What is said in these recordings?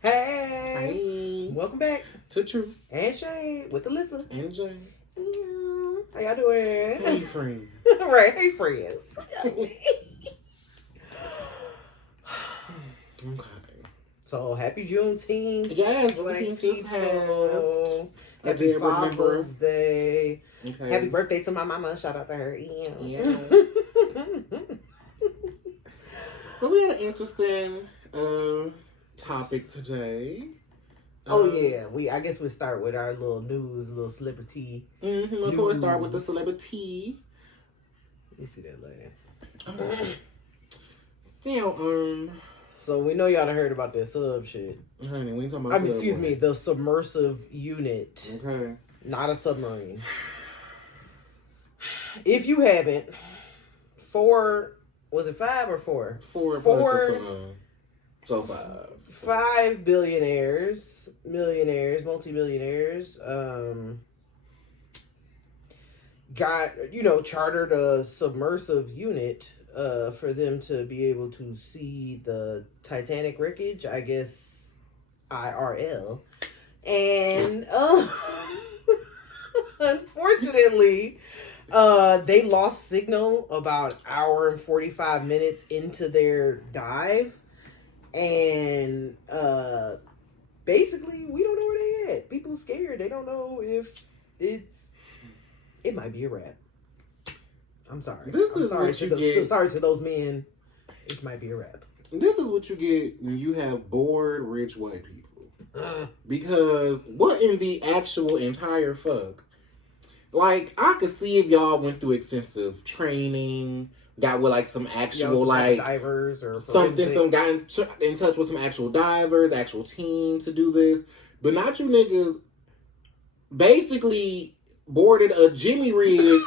Hey, Hey, welcome back to True and Shade with Alyssa. and Jay. Yeah. How y'all doing? Hey, friends. Right, hey friends. Okay. So happy Juneteenth. Yes, Black Juneteenth just people. passed. I Happy did remember. Father's Day. Okay. Happy birthday to my mama. Shout out to her. Yes. So we had an interesting topic today. Oh yeah, I guess we'll start with our little news, little celebrity. Before we start with the celebrity. You see that later. Still, So we know y'all done heard about that sub shit. honey, we ain't talking about. Excuse me, the submersive unit, Okay. not a submarine. If you haven't, was it 5 or 4? Four. So 5. 5 billionaires, millionaires, multimillionaires, got, chartered a submersive unit for them to be able to see the Titanic wreckage, I guess IRL. And unfortunately, they lost signal about an hour and 45 minutes into their dive. And basically, we don't know where they at. People are scared. They don't know if it might be a wrap. I'm sorry. Sorry to those men. It might be a wrap. This is what you get when you have bored rich white people. Because what in the actual entire fuck? Like, I could see if y'all went through extensive training, got with like some actual like divers or something, got in touch with some actual divers, actual team to do this. But not you niggas basically boarded a Jimmy rigged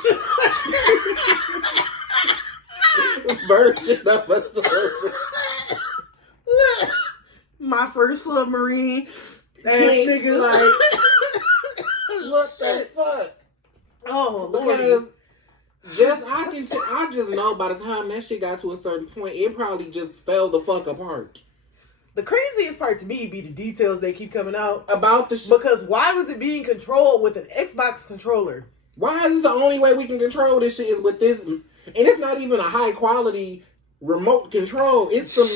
version of a submarine. My first submarine. Ass niggas like what the fuck? Oh, because I just know by the time that shit got to a certain point, it probably just fell the fuck apart. The craziest part to me be the details they keep coming out about the shit. Because why was it being controlled with an Xbox controller? Why is this the only way we can control this shit is with this? And it's not even a high quality remote control. It's an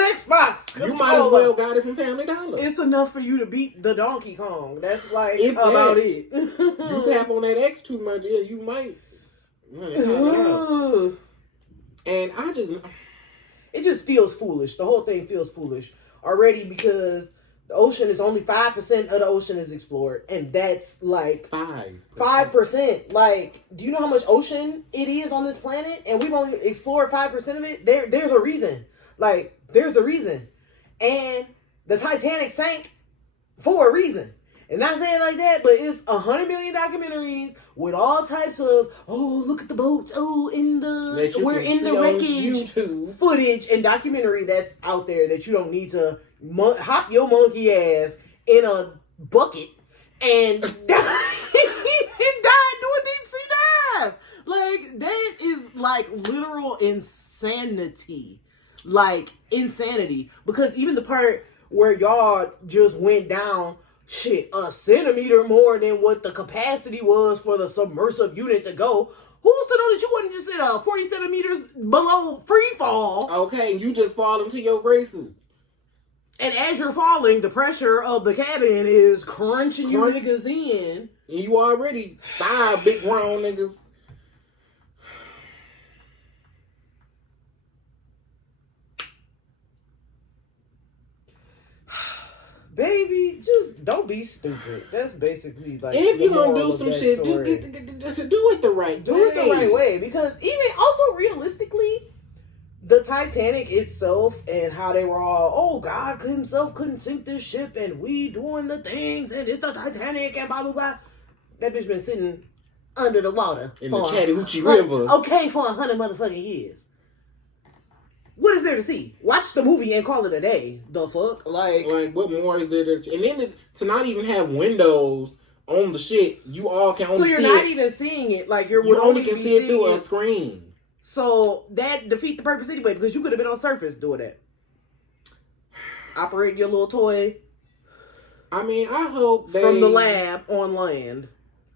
Xbox controller. You might as well got it from Family Dollar. It's enough for you to beat the Donkey Kong. That's like about it. You tap on that X too much, yeah, you might. And it just feels foolish. The whole thing feels foolish already because the ocean is only 5% of the ocean is explored, and that's like 5%. Like, do you know how much ocean it is on this planet? And we've only explored 5% of it. There's a reason. Like, there's a reason. And the Titanic sank for a reason. And not saying it like that, but it's 100 million documentaries with all types of, look at the boats, we're in the wreckage footage and documentary that's out there that you don't need to hop your monkey ass in a bucket and die doing deep sea dive. Like, that is like literal insanity. Like, insanity. Because even the part where y'all just went down a centimeter more than what the capacity was for the submersive unit to go. Who's to know that you wasn't just at 47 meters below free fall? Okay, and you just fall into your braces. And as you're falling, the pressure of the cabin is crunching you niggas in. And you already 5 big grown niggas. Baby, just don't be stupid. That's basically like. And if you're gonna do some shit, do it the right way. Do it the right way, because even also realistically, the Titanic itself and how they were all, God himself couldn't sink this ship, and we doing the things, and it's the Titanic, and blah blah blah. That bitch been sitting under the water in the Chattahoochee River. Okay, for 100 motherfucking years. What is there to see? Watch the movie and call it a day. The fuck? Like what more is there to... And then to not even have windows on the shit, you all can only see it. So you're not even seeing it. Like, you only can see it through a screen. So that defeats the purpose anyway, because you could have been on surface doing that. operate your little toy. I mean, I hope they from the lab on land.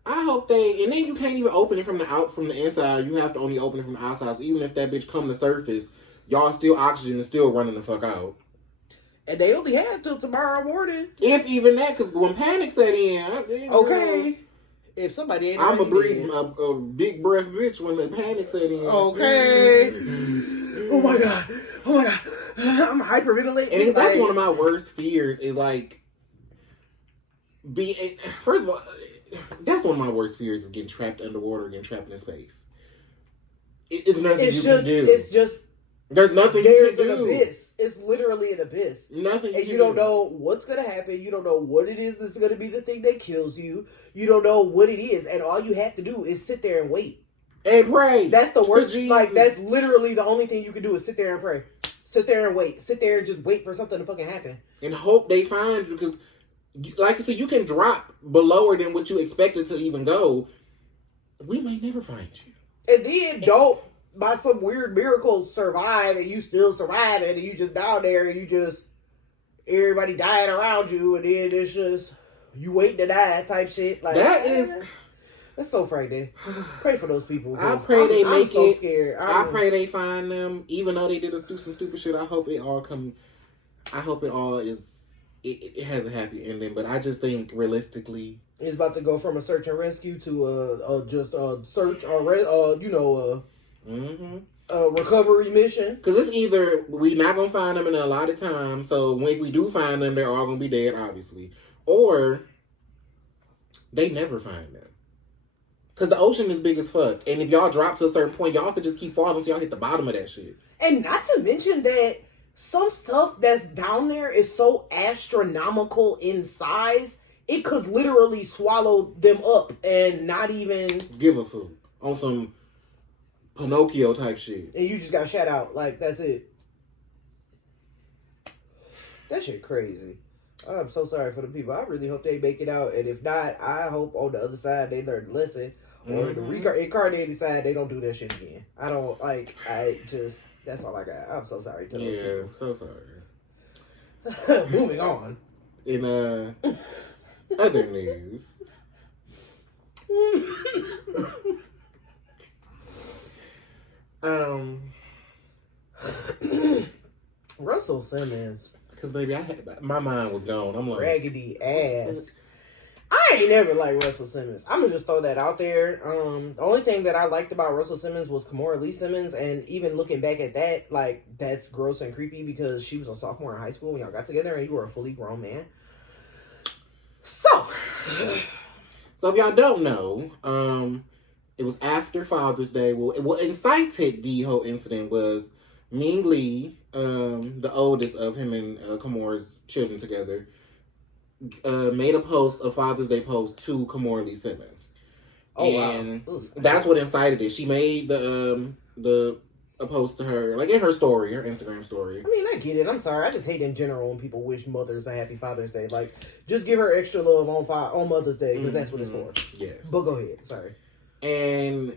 I hope they, and then you can't even open it from the inside. You have to only open it from the outside. So even if that bitch come to surface, y'all still oxygen is still running the fuck out. And they only have till tomorrow morning. If even that, because when panic set in, okay. If somebody ain't, I'm a big breath bitch when the panic set in. Okay. Oh my god. I'm hyperventilating. And that's one of my worst fears. Is like first of all, that's one of my worst fears is getting trapped underwater, getting trapped in space. It's nothing you can do. It's just there's nothing you can do. There's an abyss. It's literally an abyss. Nothing. And you don't know what's gonna happen. You don't know what it is that's gonna be the thing that kills you. You don't know what it is, and all you have to do is sit there and wait and pray. That's the worst. Like that's literally the only thing you can do is sit there and pray. Sit there and wait. Sit there and just wait for something to fucking happen. And hope they find you because, like I said, you can drop below than what you expected to even go. We may never find you. And then don't, by some weird miracle, survive and you still survive it and you just down there and you just, everybody dying around you and then it's just, you waiting to die type shit. Like that's so frightening. Pray for those people. I pray they make it. I'm so scared. I pray they find them. Even though they did us do some stupid shit, I hope it all is. It has a happy ending. But I just think realistically, it's about to go from a search and rescue to just a search or recovery mission. Because it's either we not gonna find them in a lot of time. So if we do find them, they're all gonna be dead, obviously, or they never find them. Because the ocean is big as fuck. And if y'all drop to a certain point, y'all could just keep falling so y'all hit the bottom of that shit. And not to mention that some stuff that's down there is so astronomical in size, it could literally swallow them up and not even give a fuck on some Pinocchio type shit. And you just got shut out. Like, that's it. That shit crazy. I'm so sorry for the people. I really hope they make it out. And if not, I hope on the other side they learn a lesson. Or the reincarnated side, they don't do that shit again. That's all I got. I'm so sorry to those people. So sorry. Moving on. In other news. Russell Simmons. Because baby, my mind was gone. I'm like raggedy ass. I ain't never liked Russell Simmons. I'm gonna just throw that out there. The only thing that I liked about Russell Simmons was Kimora Lee Simmons, and even looking back at that, like, that's gross and creepy because she was a sophomore in high school when y'all got together and you were a fully grown man. So if y'all don't know, it was after Father's Day. What incited the whole incident was Ming Lee, the oldest of him and Kimora's children together, made a Father's Day post to Kimora Lee Simmons. And that's what incited it. She made a post to her, like in her story, her Instagram story. I mean, I get it. I'm sorry. I just hate in general when people wish mothers a happy Father's Day. Like, just give her extra love on Mother's Day because that's what it's for. Yes. But go ahead. Sorry. And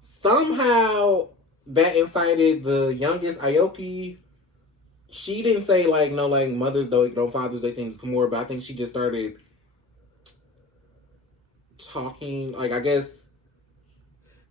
somehow that incited the youngest, Aoki. She didn't say, like, no, like, Mother's Day, no Father's Day things, Kimora, but I think she just started talking, like, I guess.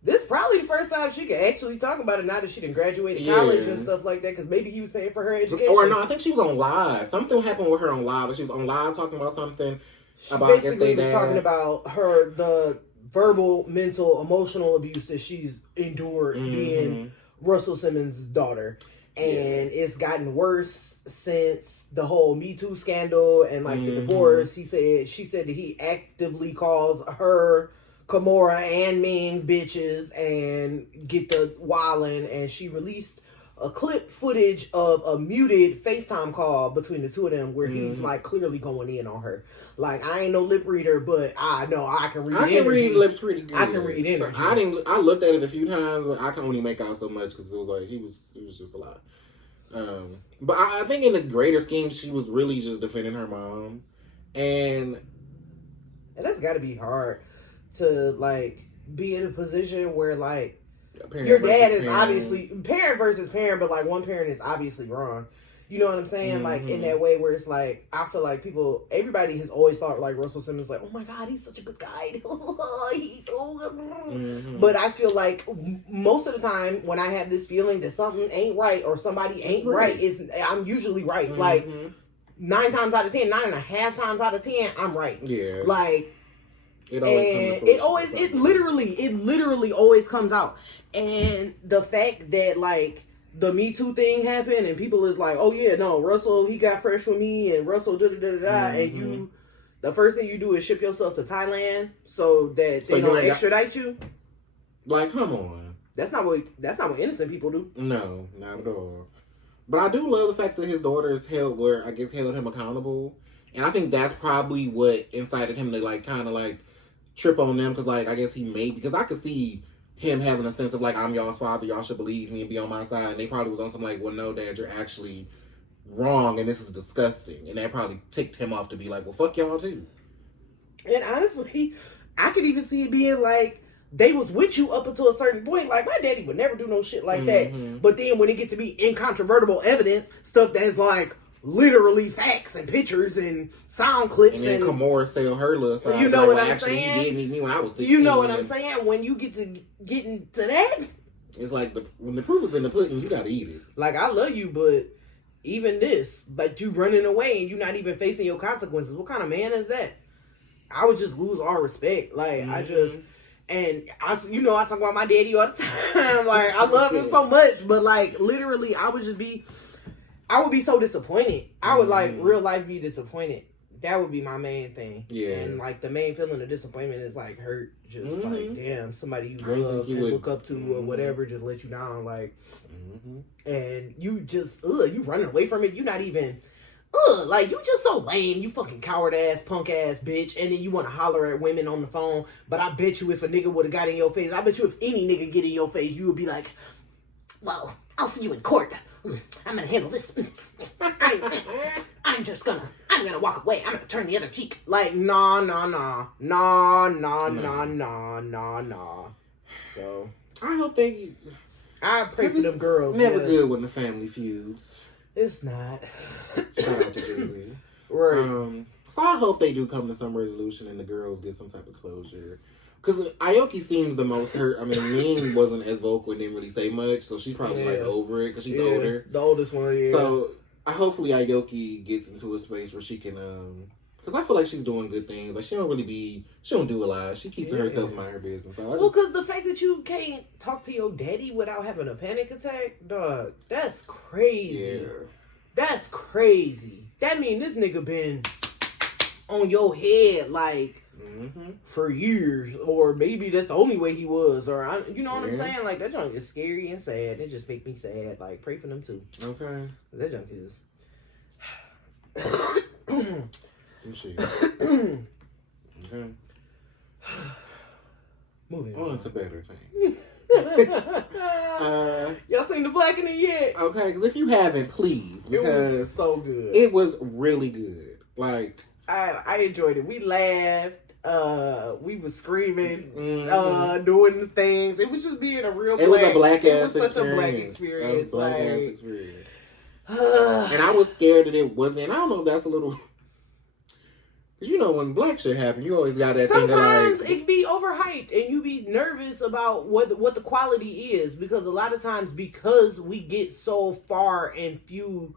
This is probably the first time she could actually talk about it now that she done graduated college and stuff like that, because maybe he was paying for her education. Or no, I think she was on live. Something happened with her on live. Like, she was on live talking about something. She basically was talking about the verbal, mental, emotional abuse that she's endured being Russell Simmons' daughter. And it's gotten worse since the whole Me Too scandal and like the divorce. She said that he actively calls her, Kimora, and Ming bitches and get the wildin'. And she released a clip footage of a muted FaceTime call between the two of them where he's like clearly going in on her. Like, I ain't no lip reader, but I know I can read energy. I can read lips pretty good. I can read energy. So I looked at it a few times, but I can only make out so much because it was like it was just a lot. But I think in the greater scheme, she was really just defending her mom, and that's got to be hard to like be in a position where like your dad is obviously parent versus parent, but like one parent is obviously wrong, You know what I'm saying? Like, in that way where it's like, I feel like everybody has always thought, like, Russell Simmons, like, oh my God, he's such a good guy. He's so good. But I feel like most of the time when I have this feeling that something ain't right or somebody ain't right, I'm usually right. Like, 9 times out of 10, 9.5 times out of 10, I'm right. Yeah. Like, it literally always comes out. And the fact that, like, the Me Too thing happened and people is like, oh yeah, no, Russell, he got fresh with me and Russell and the first thing you do is ship yourself to Thailand so that they don't extradite you. Like, come on. That's not what innocent people do. No, not at all. But I do love the fact that his daughters held him accountable. And I think that's probably what incited him to, like, kind of, like, trip on them. Because, like, I guess because I could see him having a sense of, like, I'm y'all's father, y'all should believe me and be on my side. And they probably was on something like, well, no, Dad, you're actually wrong and this is disgusting. And that probably ticked him off to be like, well, fuck y'all too. And honestly, I could even see it being like, they was with you up until a certain point. Like, my daddy would never do no shit like that. But then when it gets to be incontrovertible evidence, stuff that's like literally facts and pictures and sound clips, and then Kimora sell her little side. You know what I'm saying? He did meet me when I was 16. You know what I'm saying? When you get into that, it's like when the proof is in the pudding, you gotta eat it. Like, I love you, but even this, like, you running away and you not even facing your consequences. What kind of man is that? I would just lose all respect. Like, I talk about my daddy all the time. Like, I love him so much, but like, literally, I would be so disappointed. I would, like, real life be disappointed. That would be my main thing. Yeah. And, like, the main feeling of disappointment is, like, hurt. Just, like, damn, somebody you love and look up to or whatever just let you down. Like, and you just, you running away from it. You not even, like, you just so lame. You fucking coward ass, punk ass bitch. And then you want to holler at women on the phone. But I bet you if a nigga would have got in your face, I bet you if any nigga get in your face, you would be like, well, I'll see you in court. I'm gonna handle this. I'm gonna walk away. I'm gonna turn the other cheek. Like, nah. So, I pray for them girls. Never good when the family feuds. It's not. Shout out to Jay-Z. Right. So I hope they do come to some resolution and the girls get some type of closure. Because Aoki seems the most hurt. I mean, Ming wasn't as vocal and didn't really say much, so she's probably like over it because she's older. The oldest one, yeah. So hopefully Aoki gets into a space where she can, because I feel like she's doing good things. Like, she don't do a lot. She keeps to herself and mind her business. So because the fact that you can't talk to your daddy without having a panic attack, dog, that's crazy. Yeah. That's crazy. That mean this nigga been on your head, like, for years, or maybe that's the only way he was, or you know what I'm saying? Like, that junk is scary and sad. It just make me sad. Like, pray for them too. Okay. That junk is some shit. Okay. Moving on to better things. Y'all seen The Blackening yet? Okay, because if you haven't, please, because it was so good. It was really good. Like, I enjoyed it. We laughed. We was screaming, doing the things. It was just being a real. It was a black ass experience. It was such a black experience. Ass experience. And I was scared that it wasn't. And I don't know if that's a little. Because, you know, when black shit happen, you always got that thing that, like, sometimes it be overhyped and you be nervous about what the quality is, because a lot of times, because we get so far and few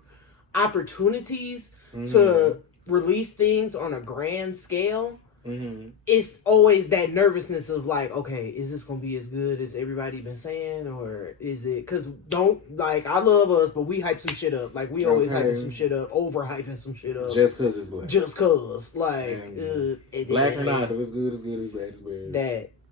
opportunities to release things on a grand scale, it's always that nervousness of like, okay, is this gonna be as good as everybody been saying, or is it? Because I love us, but we hype some shit up. Like, we always hyping some shit up, overhyping some shit up, just because it's black. Just cause, like, black or not, if it's good, it's good. If it's bad, it's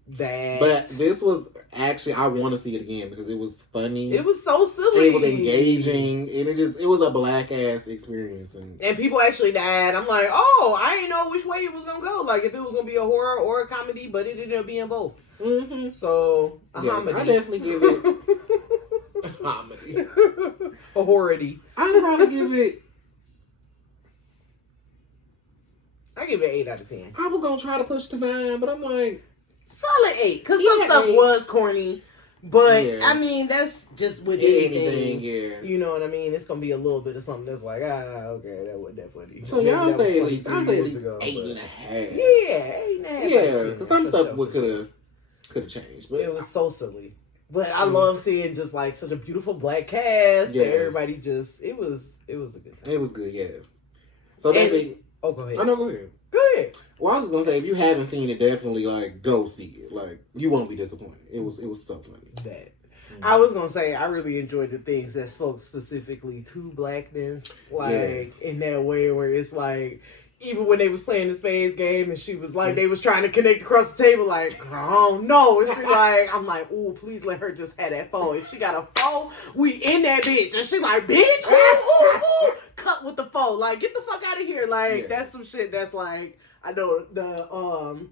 bad. But this was actually, I want to see it again because it was funny. It was so silly. It was engaging, and it was a black ass experience, and people actually died. I'm like, oh, I didn't know which way it was gonna go. Like, if it was gonna be a horror or a comedy, but it ended up being both. So comedy. I definitely give it a comedy, a horror-y. I'd probably give it. I give it an 8 out of 10. I was gonna try to push to 9, but I'm like, solid 8, because some stuff was corny, But Yeah. I mean, that's just with anything. Yeah. You know what I mean? It's gonna be a little bit of something that's like, okay, that wasn't that funny. So Maybe y'all that was say at funny least, 3 I'll say at years least ago, 8.5. Yeah, 8.5. Yeah, because some stuff could have changed, but it was so silly. But I love seeing just like such a beautiful black cast. Yes. And everybody just it was a good time. It was good, yeah. So basically, go ahead. I know, go ahead. Go ahead. Well, I was just gonna say, if you haven't seen it, definitely like go see it. Like you won't be disappointed. It was so funny. That. I was gonna say I really enjoyed the things that spoke specifically to blackness, like in that way where it's like even when they was playing the spades game and she was like they was trying to connect across the table like oh no, and she's like I'm like ooh please let her just have that phone. If she got a phone, we in that bitch, and she like bitch ooh cut with the phone, like get the fuck out of here, like that's some shit that's like I know the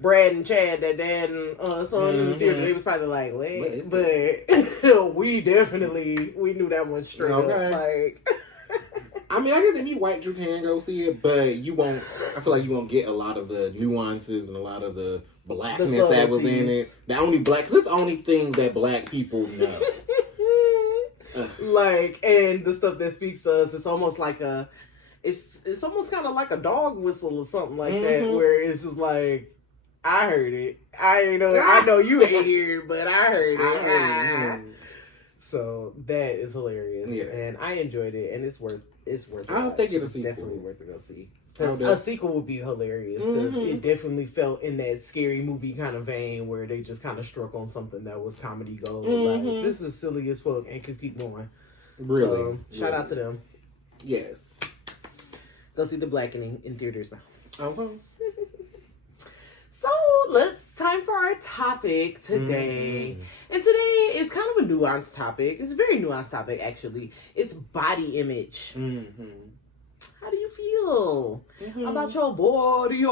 Brad and Chad, that dad and son in the theater, they was probably like, wait, but we knew that one straight up. Like, I mean, I guess if you white, you can go see it, but you won't. I feel like you won't get a lot of the nuances and a lot of the blackness that was in it. The only black, this is the only thing that black people know. Like, and the stuff that speaks to us, it's almost like it's almost kind of like a dog whistle or something like that, where it's just like. I heard it. I know you ain't here, but I heard it. So that is hilarious, and I enjoyed it, and it's worth. I don't think it's definitely worth to go see. A sequel would be hilarious because it definitely felt in that scary movie kind of vein where they just kind of struck on something that was comedy gold. Like this is silly as fuck and could keep going. Really, so, shout out to them. Yes, go see The Blackening in theaters now. Okay. So time for our topic today. And today is kind of a nuanced topic. It's a very nuanced topic, actually. It's body image. How do you feel about your body,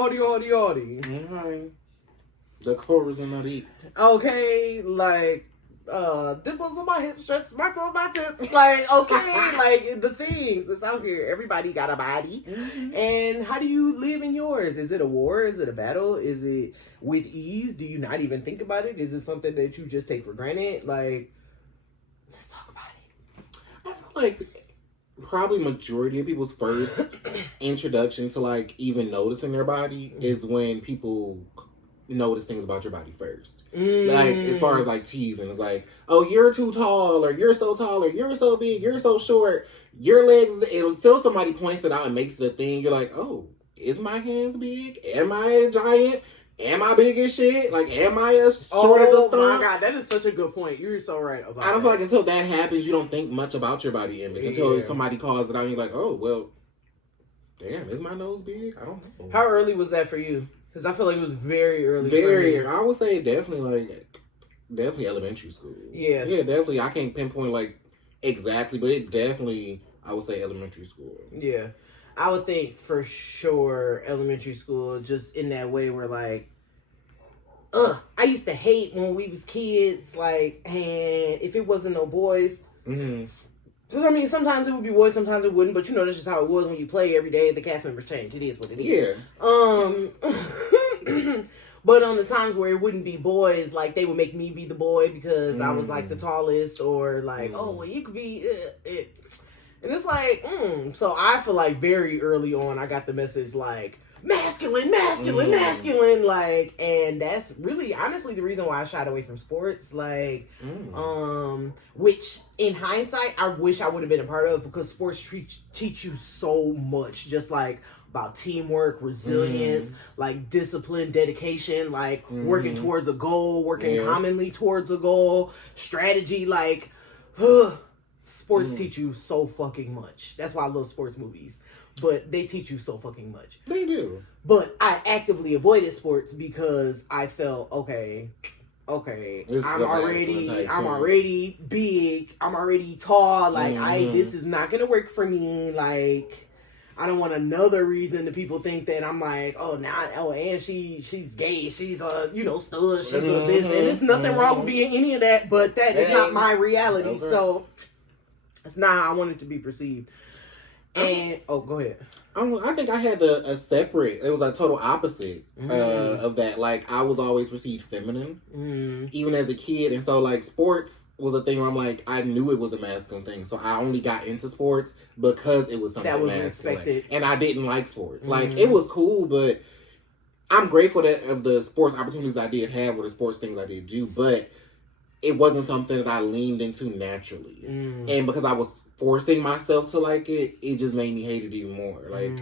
The chorus and the deeps. Okay, like, dimples on my hips, stretch marks on my tits. Like, okay, like, the things that's out here. Everybody got a body. And how do you live in yours? Is it a war? Is it a battle? Is it with ease? Do you not even think about it? Is it something that you just take for granted? Like, let's talk about it. I feel like probably majority of people's first introduction to, like, even noticing their body is when people notice things about your body first. Like, as far as, like, teasing. It's like, oh, you're too tall, or you're so tall, or you're so big, you're so short, your legs, until somebody points it out and makes it a thing, you're like, oh, is my hands big? Am I a giant? Am I big as shit? Like, am I as short as a stump? Oh my God, that is such a good point. You're so right about that. I don't feel like until that happens, you don't think much about your body image. Until somebody calls it out and you're like, oh, well, damn, is my nose big? I don't know. How early was that for you? Because I feel like it was very early. Very, I would say definitely elementary school. Yeah. Yeah, definitely. I can't pinpoint, like, exactly, but it definitely, I would say elementary school. Yeah. I would think for sure elementary school, just in that way where, like, I used to hate when we was kids, like, and if it wasn't no boys, because, I mean, sometimes it would be boys, sometimes it wouldn't, but you know, that's just how it was when you play every day. The cast members change. It is what it is. Yeah. But on the times where it wouldn't be boys, like, they would make me be the boy because I was, like, the tallest, or, like, oh, well, you could be it. And it's like, So I feel like very early on, I got the message, like, masculine, like, and that's really, honestly, the reason why I shied away from sports, like, which, in hindsight, I wish I would have been a part of, because sports teach you so much, just, like, about teamwork, resilience, like, discipline, dedication, like, working towards a goal, working commonly towards a goal, strategy, like, sports teach you so fucking much. That's why I love sports movies. But they teach you so fucking much. They do. But I actively avoided sports because I felt, okay, I'm already big, I'm already tall, like, this is not gonna work for me, like, I don't want another reason that people think that I'm like, and she's gay, she's a, stud, she's a this, and there's nothing wrong with being any of that, but that is not my reality, so it's not how I want it to be perceived. And go ahead. I think I had a separate. It was a total opposite of that. Like, I was always perceived feminine, even as a kid. And so, like, sports was a thing where I'm like, I knew it was a masculine thing. So I only got into sports because it was something that was masculine. Expected. And I didn't like sports. Like, it was cool, but I'm grateful of the sports opportunities I did have or the sports things I did do. But it wasn't something that I leaned into naturally. And because I was forcing myself to like it, it just made me hate it even more. Like,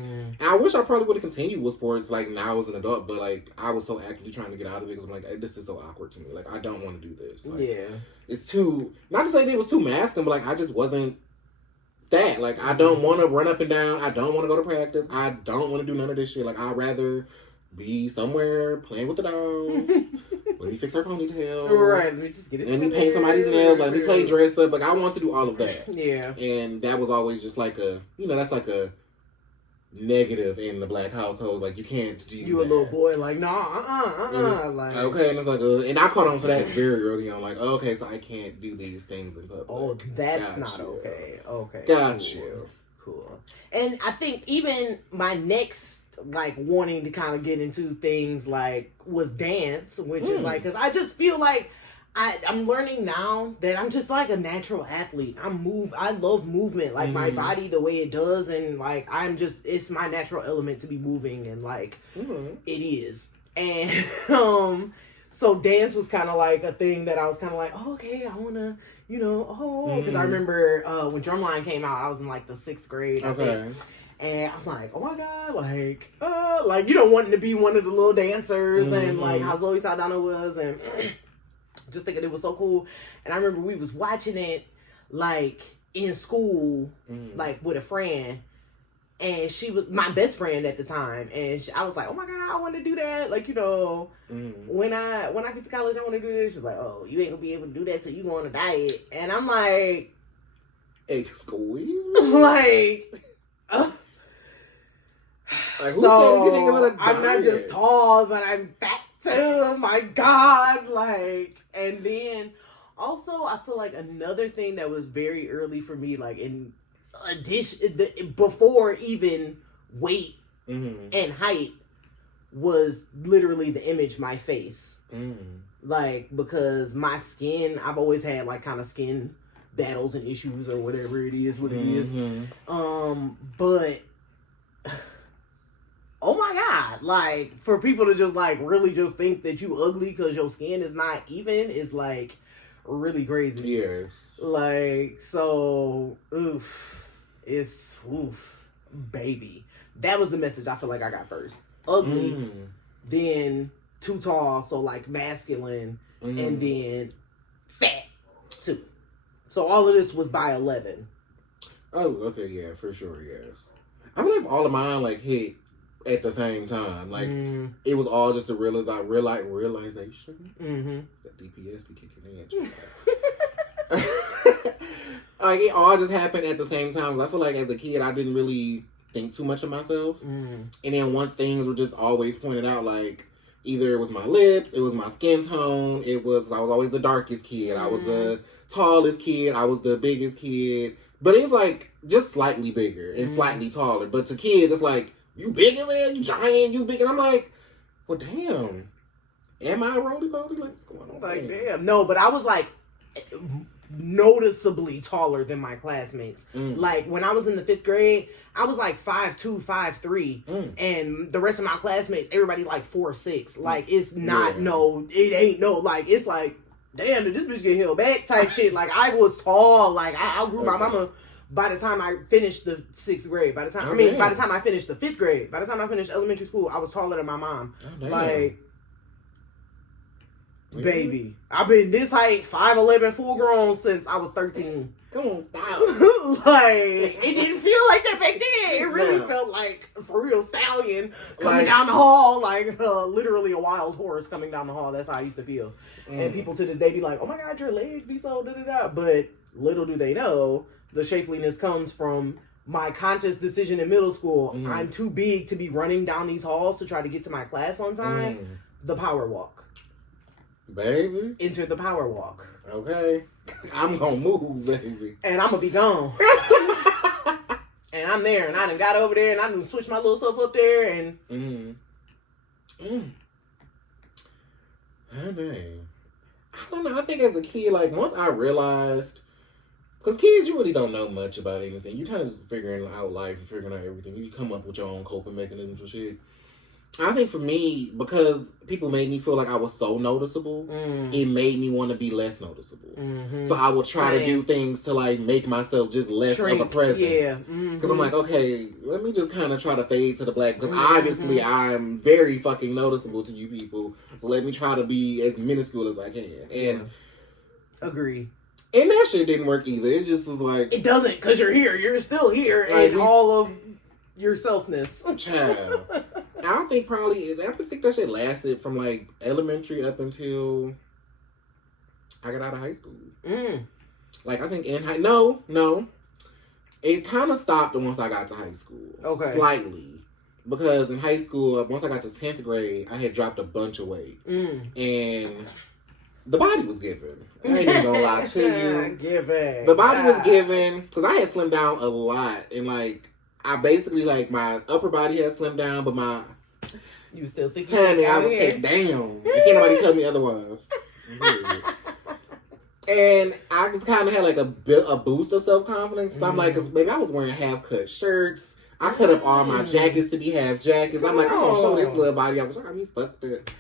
I wish I probably would have continued with sports, like, now as an adult, but, like, I was so actively trying to get out of it because I'm like, this is so awkward to me. Like, I don't want to do this. Like, it's too, not to say that it was too masculine, but, like, I just wasn't that. Like, I don't want to run up and down. I don't want to go to practice. I don't want to do none of this shit. Like, I'd rather be somewhere playing with the dolls. Let me fix her ponytail. Right. Let me just get it. Let me paint somebody's nails. Let me play dress up. Like, I want to do all of that. Yeah. And that was always just like a, that's like a negative in the black household. Like, you can't do you that. A little boy, like, nah, like, okay, and it's like, and I caught on to that very early on. Like, okay, so I can't do these things in public. Oh, that's not okay. Okay. Got you. Cool. And I think even my next, like, wanting to kind of get into things, like, was dance, which is, like, because I just feel like I'm learning now that I'm just, like, a natural athlete. I love movement, like, my body, the way it does, and, like, it's my natural element to be moving, and, like, it is. And, so dance was kind of, like, a thing that I was kind of like, oh, okay, I want to, because I remember when Drumline came out, I was in, like, the 6th grade, I think. And I was like, oh my God, like, wanting to be one of the little dancers and, like, how Zoe Saldana was and just thinking it was so cool. And I remember we was watching it, like, in school, like, with a friend. And she was my best friend at the time. And I was like, oh my God, I want to do that. Like, when I get to college, I want to do this. She's like, oh, you ain't going to be able to do that till you go on a diet. And I'm like, excuse me? Like, so I'm not just tall, but I'm fat too. Oh my God, like, and then also I feel like another thing that was very early for me, like in addition, before even weight and height, was literally the image, my face. Like, because my skin, I've always had like kind of skin battles and issues or whatever it is, what it is. But oh my God, like, for people to just, like, really just think that you ugly because your skin is not even is, like, really crazy. Yes. Like, so, baby. That was the message I feel like I got first. Ugly, then too tall, so, like, masculine, and then fat, too. So all of this was by 11. Oh, okay, yeah, for sure, yes. I feel like all of mine, like, hit at the same time. Like, it was all just a realization. That DPS be kicking in. Like, it all just happened at the same time. I feel like as a kid, I didn't really think too much of myself. And then once things were just always pointed out, like, either it was my lips, it was my skin tone, I was always the darkest kid, I was the tallest kid, I was the biggest kid. But it's like, just slightly bigger and slightly taller. But to kids, it's like, you bigger than, you giant, you big. And I'm like, well, damn. Am I a roly-poly? Like, what's going on? Like, damn. No, but I was like noticeably taller than my classmates. Like, when I was in the 5th grade, I was like 5'2", 5'3", and the rest of my classmates, everybody like 4'6". Like, it's not it ain't like, it's like, damn, did this bitch get held back type shit. Like, I was tall. Like, I grew my mama by the time I finished the 6th grade. By the time I finished the 5th grade, by the time I finished elementary school, I was taller than my mom. Like, baby, I've been this height, 5'11", full grown since I was 13. Come on, stop. Like, it didn't feel like that back then. It really felt like, for real, stallion coming down the hall, like, literally a wild horse coming down the hall. That's how I used to feel. And people to this day be like, oh my God, your legs be so da-da-da. But little do they know, the shapeliness comes from my conscious decision in middle school. I'm too big to be running down these halls to try to get to my class on time. The power walk. Baby. Enter the power walk. Okay. I'm gonna move, baby. And I'm gonna be gone. And I'm there, and I done got over there, and I done switched my little stuff up there, and... Honey, I don't know. I think as a kid, like, once I realized, because kids, you really don't know much about anything. You kind of just figuring out life and figuring out everything. You come up with your own coping mechanisms and shit. I think for me, because people made me feel like I was so noticeable, it made me want to be less noticeable. Mm-hmm. So I would try to do things to like make myself just less of a presence. Yeah. Because I'm like, okay, let me just kind of try to fade to the black. Because obviously I'm very fucking noticeable to you people. So let me try to be as minuscule as I can. And agree. And that shit didn't work either. It just was like... It doesn't, because you're here. You're still here. Like, and all of your selfness. Child. I think that shit lasted from like elementary up until I got out of high school. Like I think no. It kind of stopped once I got to high school. Okay. Slightly. Because in high school, once I got to 10th grade, I had dropped a bunch of weight. And the body was given. I ain't even gonna lie to you. The body was given, because I had slimmed down a lot. And like, I basically, like, my upper body had slimmed down, but my... You still think honey, I was like, damn. Can't nobody tell me otherwise. And I just kind of had, like, a boost of self-confidence. So I'm like, cause maybe I was wearing half-cut shirts. I cut up all my jackets to be half jackets. I'm like, I'm gonna show this little body. I was like, I mean, fuck that.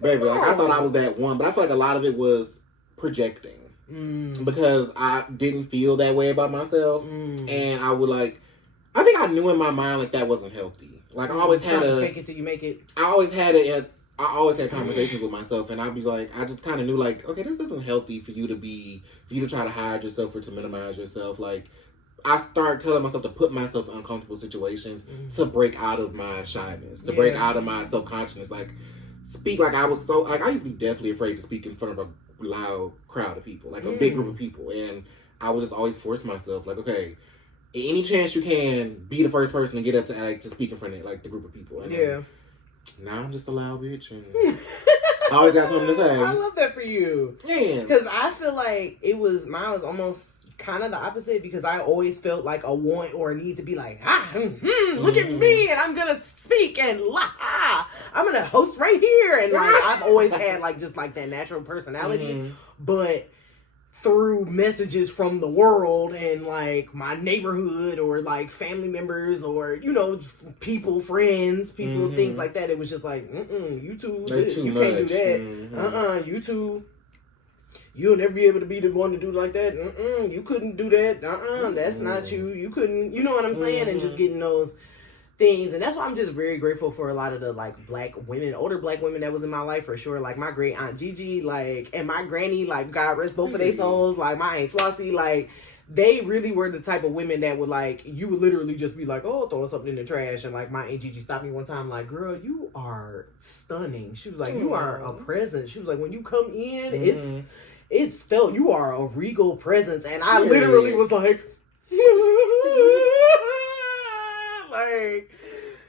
Baby, like, I thought I was that one. But I feel like a lot of it was projecting. Because I didn't feel that way about myself. And I would, like... I think I knew in my mind like that wasn't healthy. Like I always had fake it till you make it. I always had conversations with myself, and I'd be like, I just kind of knew like, okay, this isn't healthy for you to try to hide yourself or to minimize yourself. Like I start telling myself to put myself in uncomfortable situations to break out of my shyness, to break out of my self-consciousness. Like speak like I was so like I used to be deathly afraid to speak in front of a loud crowd of people, like a big group of people, and I would just always force myself, like, okay. Any chance you can, be the first person to get up to speak in front of like the group of people. And now I'm just a loud bitch, and I always got something to say. I love that for you. Yeah. Because I feel like mine was almost kind of the opposite, because I always felt like a want or a need to be like, look at me, and I'm gonna speak, and I'm gonna host right here, and like I've always had like just like that natural personality, but through messages from the world and like my neighborhood or like family members or friends, things like that, it was just like you two, you can't do that. You two, you'll never be able to be the one to do like that. You couldn't do that. That's not you. You couldn't, you know what I'm saying? And just getting those things. And that's why I'm just very grateful for a lot of the like black women, older black women that was in my life for sure. Like my great aunt Gigi, like, and my granny, like, God rest both of their souls, like my aunt Flossie, like, they really were the type of women that would like, you would literally just be like, oh, throwing something in the trash. And like my aunt Gigi stopped me one time, like, girl, you are stunning. She was like, you are a presence. She was like, when you come in, it's felt, you are a regal presence. And I literally was like, like,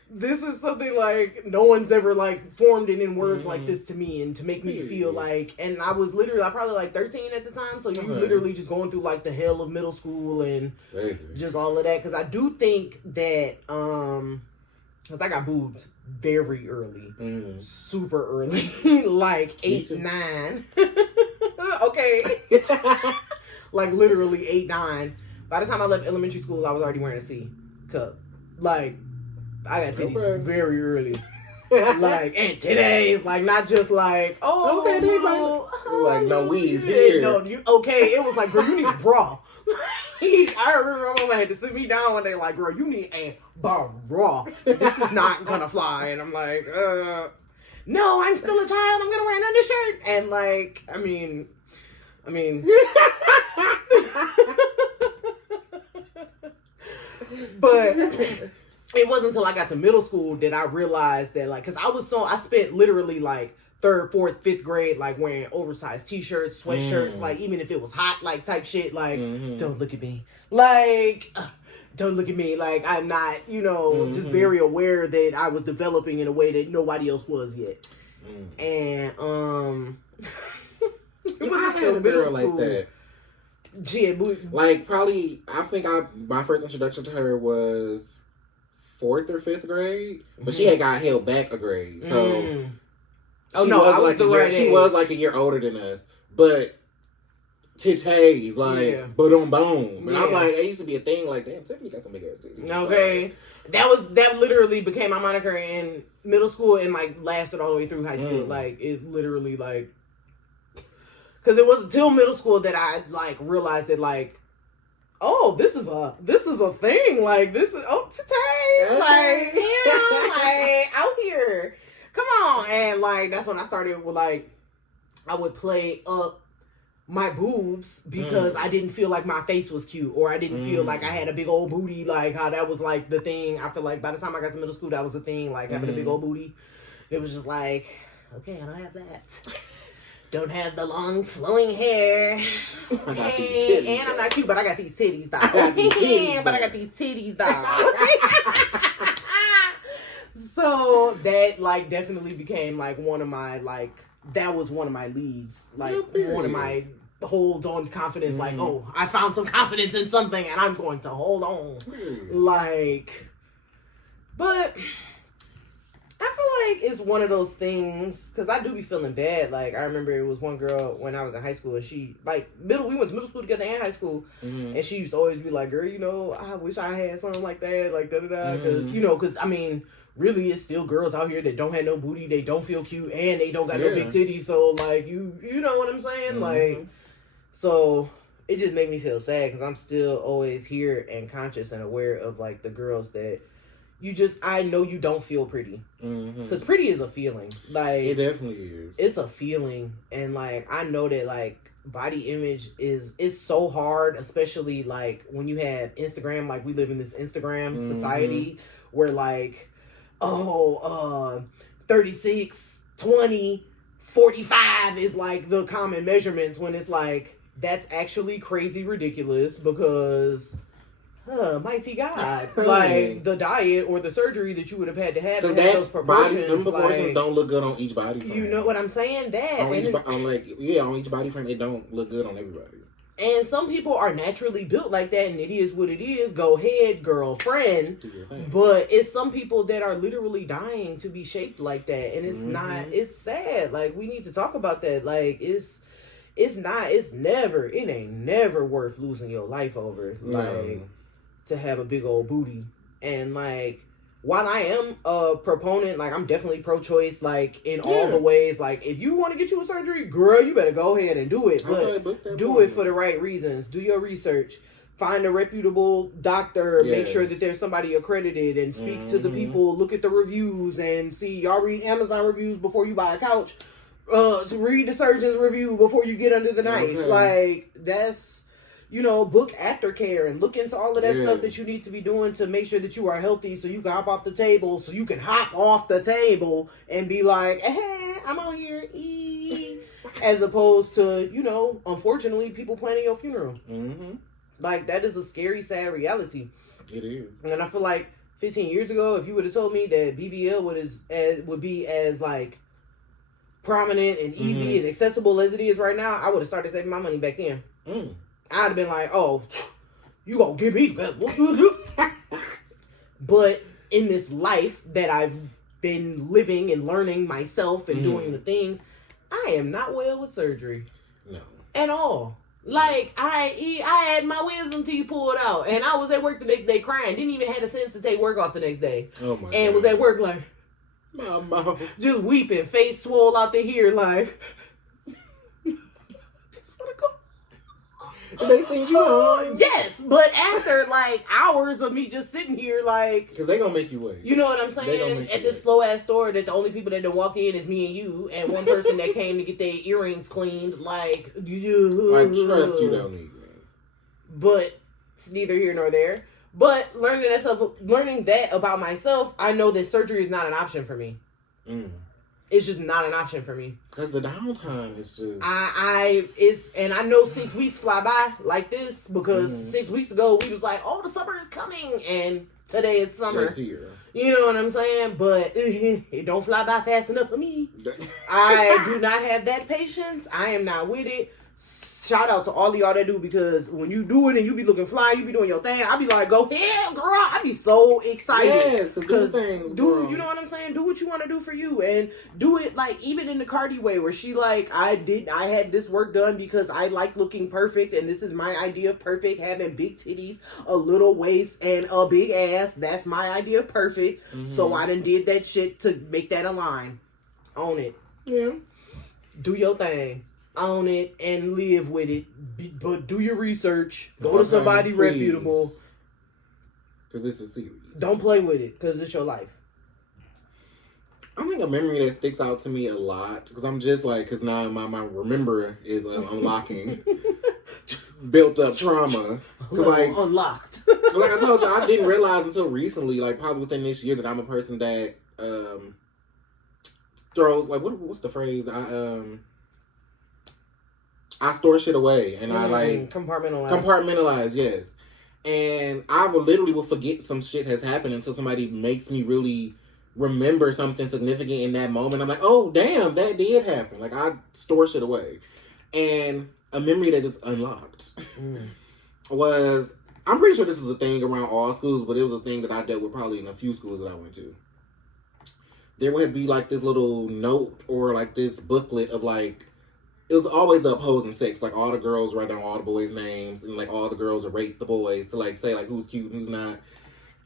this is something like no one's ever like formed it in words like this to me, and to make me feel like, and I was literally, I'm probably like 13 at the time, so you literally just going through like the hell of middle school and just all of that, because I do think that because I got boobs very early, super early, like 8, 9 okay like literally 8, 9. By the time I left elementary school, I was already wearing a C cup. Like, I got titties very early. Like, and titties, like, not just like, like, no weaves here. No, it was like, girl, you need a bra. I remember my mama had to sit me down one day, like, girl, you need a bra. This is not gonna fly. And I'm like, no, I'm still a child. I'm gonna wear an undershirt. And like, I mean. But it wasn't until I got to middle school that I realized that, like, because I spent literally like 3rd, 4th, 5th grade like wearing oversized t-shirts, sweatshirts, like even if it was hot, like type shit, like don't look at me, like don't look at me, like I'm not, just very aware that I was developing in a way that nobody else was yet. And it was a girl like that. Like, probably, I think my first introduction to her was 4th or 5th grade, but she had got held back a grade. So Oh no, I was the right age. She was like a year older than us, but titties, like, boom. And I'm like, it used to be a thing, like, damn, Tiffany got some big ass titties. Okay. Like, that literally became my moniker in middle school and, like, lasted all the way through high school. Like, it literally, like, because it wasn't until middle school that I, like, realized that, like, oh, this is a thing. Like, this is, titties. Like, like, out here. Come on. And, like, that's when I started with, like, I would play up my boobs because I didn't feel like my face was cute, or I didn't feel like I had a big old booty, like how that was like the thing. I feel like by the time I got to middle school, that was the thing, like having a big old booty. It was just like, okay, I don't have that. Don't have the long flowing hair. Okay. And I'm not cute, but I got these titties, dog. I got these titties, dog. So that, like, definitely became like one of my, like, that was one of my leads, like one of my holds on confidence, like, oh, I found some confidence in something and I'm going to hold on. Like, but I feel like it's one of those things, because I do be feeling bad. Like, I remember it was one girl when I was in high school, and she, like, we went to middle school together and high school, and she used to always be like, girl, you know, I wish I had something like that, like, da-da-da, because, you know, because, I mean, really, it's still girls out here that don't have no booty, they don't feel cute, and they don't got no big titties, so, like, you know what I'm saying? Like, so, it just made me feel sad, because I'm still always here and conscious and aware of, like, the girls that I know you don't feel pretty. Because pretty is a feeling. Like, it definitely is. It's a feeling. And, like, I know that, like, body image is so hard, especially, like, when you have Instagram. Like, we live in this Instagram society where, like, 36, 20, 45 is, like, the common measurements, when it's, like, that's actually crazy ridiculous, because... mighty God. Like, the diet or the surgery that you would have had to have those proportions. Them proportions don't look good on each body frame. You know what I'm saying? That. On each body frame, it don't look good on everybody. And some people are naturally built like that, and it is what it is. Go ahead, girlfriend. But it's some people that are literally dying to be shaped like that. And it's not, it's sad. Like, we need to talk about that. Like, it ain't never worth losing your life over. Like, to have a big old booty. And, like, while I am a proponent, like, I'm definitely pro-choice, like, in all the ways. Like, if you want to get you a surgery, girl, you better go ahead and do it. But do it for the right reasons. Do your research. Find a reputable doctor. Make sure that there's somebody accredited, and speak to the people. Look at the reviews and see. Y'all read Amazon reviews before you buy a couch. To read the surgeon's review before you get under the knife. Like, that's... You know, book aftercare and look into all of that stuff that you need to be doing to make sure that you are healthy, so you can hop off the table, and be like, hey, I'm out here, as opposed to, you know, unfortunately, people planning your funeral. Like, that is a scary, sad reality. It is. And I feel like 15 years ago, if you would have told me that BBL would be as, like, prominent and easy and accessible as it is right now, I would have started saving my money back then. I'd have been like, oh, you gonna give me what you do? But in this life that I've been living and learning myself and doing the things, I am not well with surgery. No. At all. Like, I had my wisdom teeth pulled out, and I was at work the next day crying. Didn't even have the sense to take work off the next day. Oh my God. And was at work like, Mama. Just weeping, face swole out to here like... They send you home. Yes, but after like hours of me just sitting here, like, because they gonna make you wait. You know what I'm saying? At this slow ass store that the only people that don't walk in is me and you, and one person that came to get their earrings cleaned. Like, I trust you don't need me. But it's neither here nor there. But learning that about myself, I know that surgery is not an option for me. It's just not an option for me. Because the downtime is just... And I know 6 weeks fly by like this, because 6 weeks ago we was like, oh, the summer is coming, and today it's summer. It's here. You know what I'm saying? But it don't fly by fast enough for me. I do not have that patience. I am not with it. shout out to all of y'all that do, because when you do it and you be looking fly, you be doing your thing, I be like, go ahead, girl. I be so excited. Yes, because you know what I'm saying? Do what you want to do for you, and do it like even in the Cardi way, where she like, I had this work done because I like looking perfect, and this is my idea of perfect, having big titties, a little waist, and a big ass. That's my idea of perfect. Mm-hmm. So I done did that shit to make that align. Own it. Yeah. Do your thing. Own it and live with it. But do your research. Go to somebody reputable. Because this is serious. Don't play with it, because it's your life. I think a memory that sticks out to me a lot, because I'm just like, because now my remember is unlocking built up trauma. Because like unlocked. Like I told you, I didn't realize until recently, like probably within this year, that I'm a person that throws, like, what's the phrase? I store shit away, and I like compartmentalize, yes. And I will forget some shit has happened until somebody makes me really remember something significant in that moment. I'm like, oh damn, that did happen. Like, I store shit away. And a memory that just unlocked was, I'm pretty sure this was a thing around all schools, but it was a thing that I dealt with probably in a few schools that I went to. There would be like this little note or like this booklet of like, it was always the opposing sex. Like, all the girls write down all the boys' names, and like all the girls would rate the boys to like say like who's cute and who's not.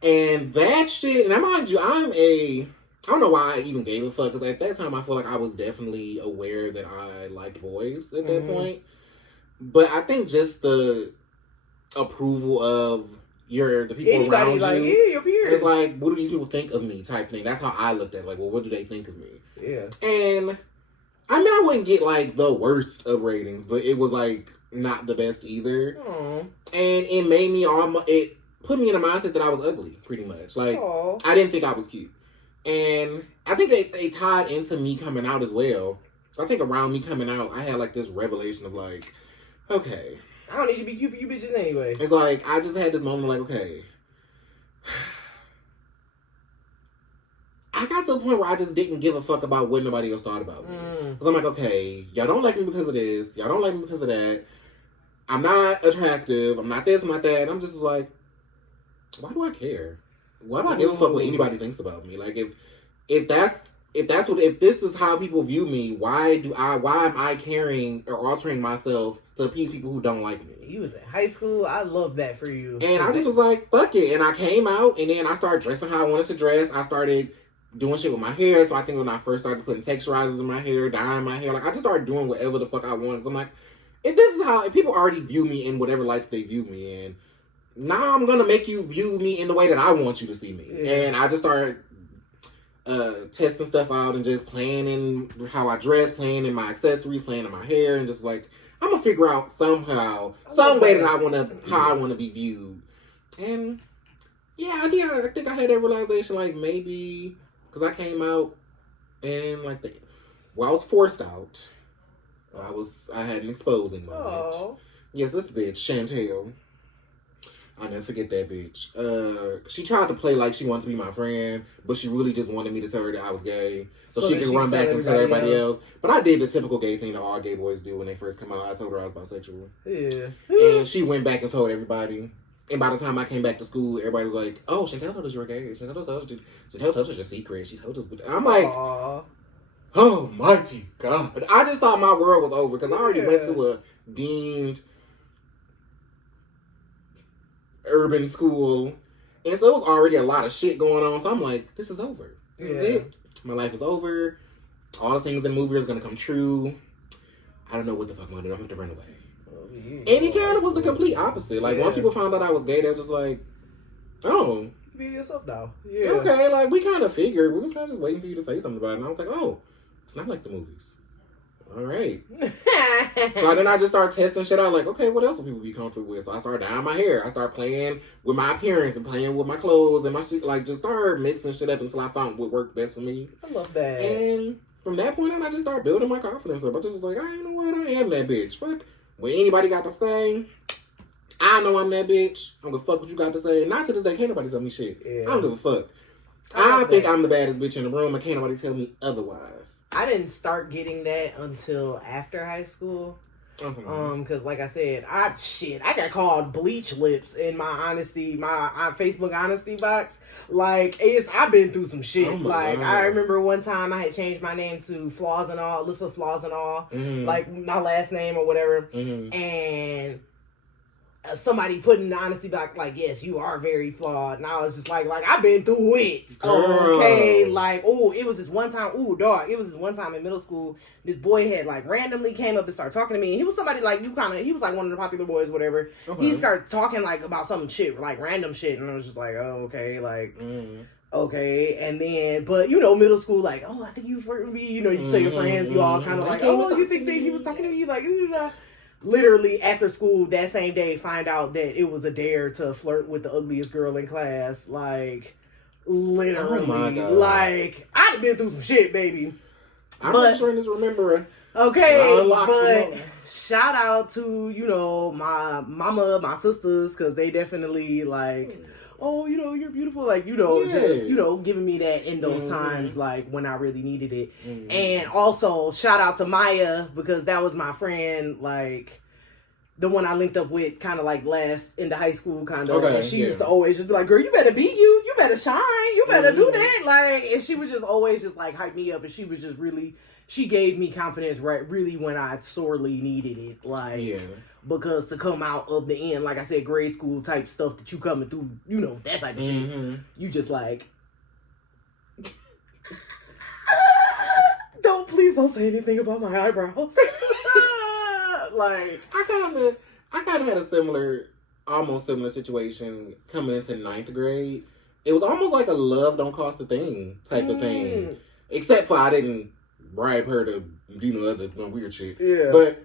And that shit, and I mind you, I don't know why I even gave a fuck, because at that time I feel like I was definitely aware that I liked boys at that point. But I think just the approval of the people anybody around you, your peers. It's like, what do these people think of me type thing. That's how I looked at it. Like, well, what do they think of me? Yeah. And I mean, I wouldn't get like the worst of ratings, but it was like not the best either. Aww. And it made me it put me in a mindset that I was ugly, pretty much. Like, I didn't think I was cute. And I think they tied into me coming out as well. I think around me coming out, I had like this revelation of like, okay, I don't need to be cute for you bitches anyway. It's like, I just had this moment like, okay, I got to the point where I just didn't give a fuck about what nobody else thought about me. Because I'm like, okay, y'all don't like me because of this. Y'all don't like me because of that. I'm not attractive. I'm not this, I'm not that. And I'm just like, why do I care? Why do I give a fuck what anybody thinks about me? Like, if this is how people view me, why am I caring or altering myself to appease people who don't like me? You was in high school. I love that for you. And I just was like, fuck it. And I came out, and then I started dressing how I wanted to dress. I started doing shit with my hair. So I think when I first started putting texturizers in my hair, dyeing my hair, like, I just started doing whatever the fuck I wanted. So I'm like, if people already view me in whatever light they view me in, now I'm gonna make you view me in the way that I want you to see me. Yeah. And I just started testing stuff out and just playing in how I dress, playing in my accessories, playing in my hair, and just like, I'm gonna figure out somehow, some way that how I wanna be viewed. And yeah, I think I had that realization like maybe because I came out and like I was forced out. I had an exposing moment. Aww. Yes, this bitch, Chantel. I'll never forget that bitch. She tried to play like she wanted to be my friend, but she really just wanted me to tell her that I was gay. So she could run back and tell everybody else. But I did the typical gay thing that all gay boys do when they first come out. I told her I was bisexual. Yeah. And she went back and told everybody. And by the time I came back to school, everybody was like, oh, Chantel told us you were gay. Chantel told us your secret. She told us. And I'm like, oh, mighty God. I just thought my world was over because I already went to a deemed urban school, and so it was already a lot of shit going on. So I'm like, this is over. This is it. My life is over. All the things in the movie are going to come true. I don't know what the fuck I'm going to do. I'm going to run away. And it kind of was the complete opposite. Like, once people found out I was gay, they were just like, oh, be yourself now. Yeah. Okay, like, we kind of figured. We was kind of just waiting for you to say something about it. And I was like, oh, it's not like the movies. All right. So then I just started testing shit out. Like, okay, what else will people be comfortable with? So I started dyeing my hair. I started playing with my appearance and playing with my clothes and my shit. Like, just started mixing shit up until I found what worked best for me. I love that. And from that point on, I just started building my confidence up. I just was like, you know what? I am that bitch. Fuck what anybody got to say. I know I'm that bitch. I'm gonna fuck what you got to say. Not to this day, can't nobody tell me shit. Yeah. I don't give a fuck. I think I'm the baddest bitch in the room, and can't nobody tell me otherwise. I didn't start getting that until after high school. Because like I said, I got called bleach lips in my Facebook honesty box. Like, I've been through some shit. Like, God. I remember one time I had changed my name to Flaws and All, Alyssa Flaws and All, like my last name or whatever, and somebody put in the honesty box like, yes, you are very flawed, and I was just like I've been through it. Girl. Okay, like, it was this one time, it was this one time in middle school, this boy had like randomly came up and started talking to me, and he was somebody like he was like one of the popular boys, whatever. He started talking like about some shit, like random shit, and I was just like, oh, okay, like, okay, and then, but middle school, like, oh, I think you was flirting with me, you tell your friends, you all kind of like, oh, you think that he was talking to you, like, literally after school that same day, find out that it was a dare to flirt with the ugliest girl in class. Like, literally, like, I'd been through some shit, baby. I'm not sure to remember. Okay, but shout out to my mama, my sisters, because they definitely like, oh, you're beautiful, like, just, giving me that in those times, like, when I really needed it. And also, shout out to Maya, because that was my friend, like, the one I linked up with kind of, like, last into high school, kind of. Okay, and she used to always just be like, girl, you better be you. You better shine. You better do that. Like, and she would just always just, like, hype me up, and she was just really, she gave me confidence, right, really when I sorely needed it. Like, because to come out of the end, like I said, grade school type stuff that you coming through, that type of shit. You just like, please don't say anything about my eyebrows. Like, I kind of had a almost similar situation coming into 9th grade. It was almost like a love don't cost a thing type of thing. Except for I didn't bribe her to do other weird shit. Yeah. But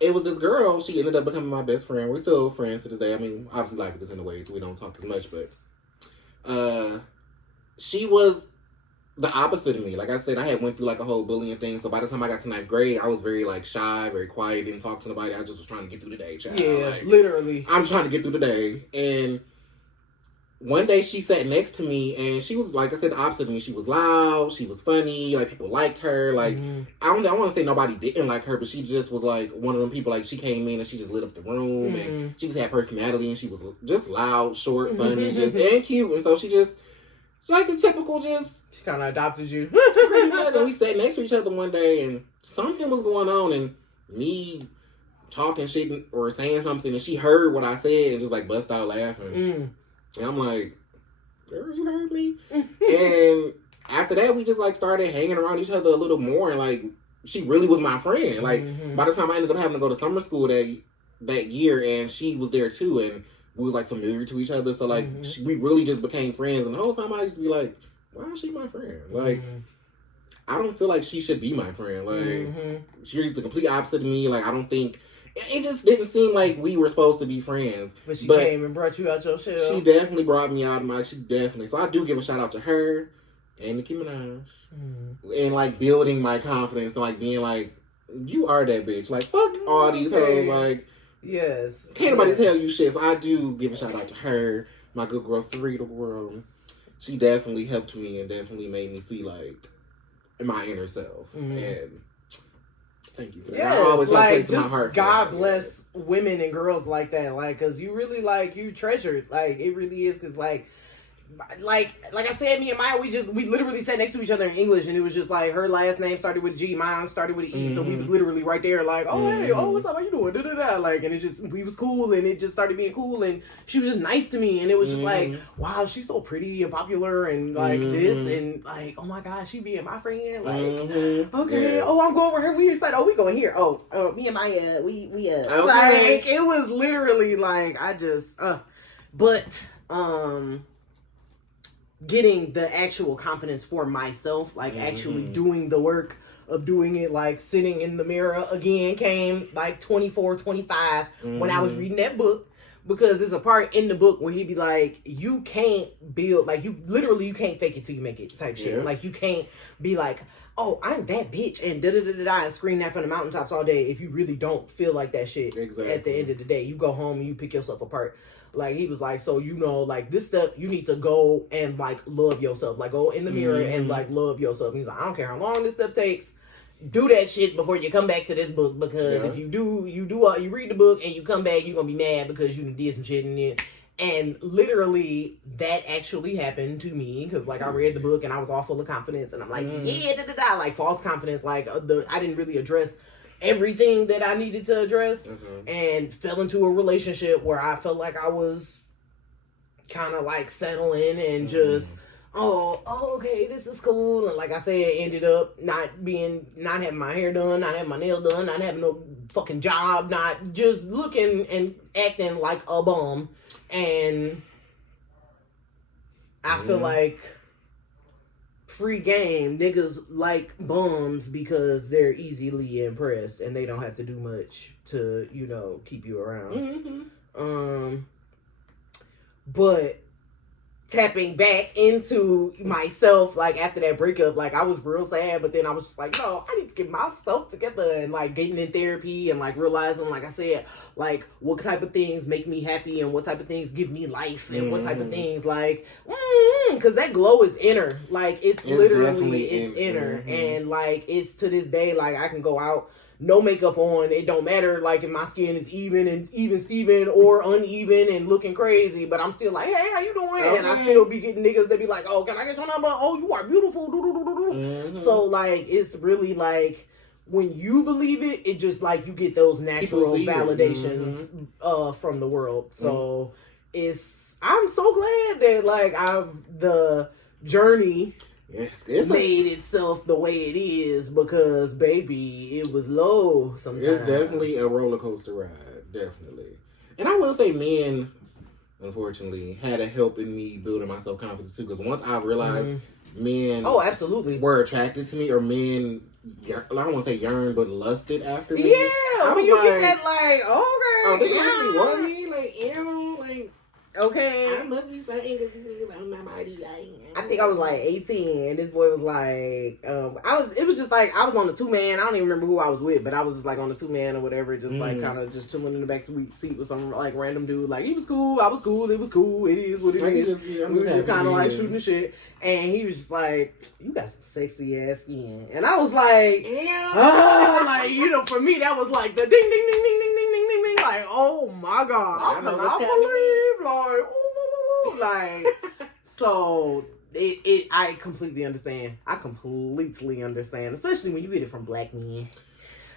it was this girl, she ended up becoming my best friend. We're still friends to this day. I mean, obviously life is in a way, so we don't talk as much, but she was the opposite of me. Like I said, I had went through like a whole bullying thing, so by the time I got to 9th grade, I was very like shy, very quiet, didn't talk to nobody. I just was trying to get through the day, child. Yeah, like, literally. I'm trying to get through the day. And one day she sat next to me, and she was, like I said, the opposite of me. She was loud, she was funny, like people liked her. Like, I don't want to say nobody didn't like her, but she just was like one of them people, like she came in and she just lit up the room, and she just had personality, and she was just loud, short, funny, and cute. And so she's like the typical just... She kind of adopted you. Pretty much. And we sat next to each other one day, and something was going on, and me talking shit or saying something, and she heard what I said and just like bust out laughing. And I'm like, girl, you heard me? And after that, we just like started hanging around each other a little more, and like she really was my friend. Like by the time I ended up having to go to summer school that year, and she was there too, and we was like familiar to each other. So like we really just became friends. And the whole time I used to be like, why is she my friend? Like, I don't feel like she should be my friend. Like, she's the complete opposite of me. Like, I don't think... It just didn't seem like we were supposed to be friends. But she came and brought you out your shell. She definitely brought me out of my... She definitely... So I do give a shout out to her and Nicki Minaj. And, like, building my confidence and, like, being like, you are that bitch. Like, fuck all these hoes. Like... Yes. Can't nobody tell you shit. So I do give a shout out to her, my good girl, Sarita World. She definitely helped me and definitely made me see, like, my inner self. And thank you for that. Yes, I always like, place in my heart. God bless women and girls like that. Like, because you really, like, you treasure it. Like, it really is. Because, like I said, me and Maya, we literally sat next to each other in English, and it was just like her last name started with a G, mine started with an E, so we was literally right there, like, oh hey, oh what's up, how you doing, da da da, like, and it just, we was cool, and it just started being cool, and she was just nice to me, and it was just like, wow, she's so pretty and popular, and like this, and like, oh my god, she being my friend, like, okay, oh I'm going with her, we excited, oh we going here, oh me and Maya, we okay. Like, it was literally like, I just, but getting the actual confidence for myself, like actually doing the work of doing it, like sitting in the mirror again, came like 24, 25 when I was reading that book, because there's a part in the book where he'd be like, you can't build, like you can't fake it till you make it type shit. Like you can't be like, oh, I'm that bitch and da-da-da-da-da and scream that from the mountaintops all day if you really don't feel like that shit. Exactly. At the end of the day, you go home and you pick yourself apart. Like, he was like, so, like, this step, you need to go and, like, love yourself. Like, go in the mirror and, like, love yourself. He's like, I don't care how long this step takes. do that shit before you come back to this book, because if you read the book and you come back, you're gonna be mad because you did some shit in it. And literally, that actually happened to me, because like I read the book and I was all full of confidence, and I'm like, like false confidence, like I didn't really address everything that I needed to address, and fell into a relationship where I felt like I was kind of like settling and just. Okay, this is cool. And like I said, ended up not having my hair done, not having my nails done, not having no fucking job, not just looking and acting like a bum. And I feel like free game, niggas like bums because they're easily impressed and they don't have to do much to, keep you around. But tapping back into myself, like after that breakup, like I was real sad, but then I was just like, no, I need to get myself together, and like getting in therapy and like realizing, like I said, like what type of things make me happy and what type of things give me life and what type of things like, because that glow is inner, like it's literally inner, and like it's to this day, like I can go out. No makeup on, it don't matter, like if my skin is even Steven or uneven and looking crazy, but I'm still like, hey, how you doing? Okay. And I still be getting niggas that be like, oh, can I get your number? Oh, you are beautiful. So like, it's really like, when you believe it, it just like, you get those natural validations from the world. So I'm so glad that like the journey made itself the way it is, because baby, it was low sometimes. It's definitely a roller coaster ride, definitely. And I will say, men, unfortunately, had a help in me building my self confidence too. Because once I realized men, absolutely, were attracted to me, or men, I don't want to say yearned, but lusted after me. Yeah, when you get that, like, they actually want me, like, like. Okay. I must be saying because these niggas on my body. I think I was like 18, and this boy was like, it was just like, I was on the 2-man. I don't even remember who I was with, but I was just like on the 2-man or whatever, just like kind of just chilling in the back seat with some like random dude. Like, he was cool, I was cool, it was cool, it is what it is. We were just kind of like shooting the shit, and he was just like, you got some sexy ass skin. And I was like, like, for me, that was like the ding, ding, ding, ding, ding, ding, ding, ding, ding. Like, oh my God. I cannot believe, like, so I completely understand. Especially when you get it from black men.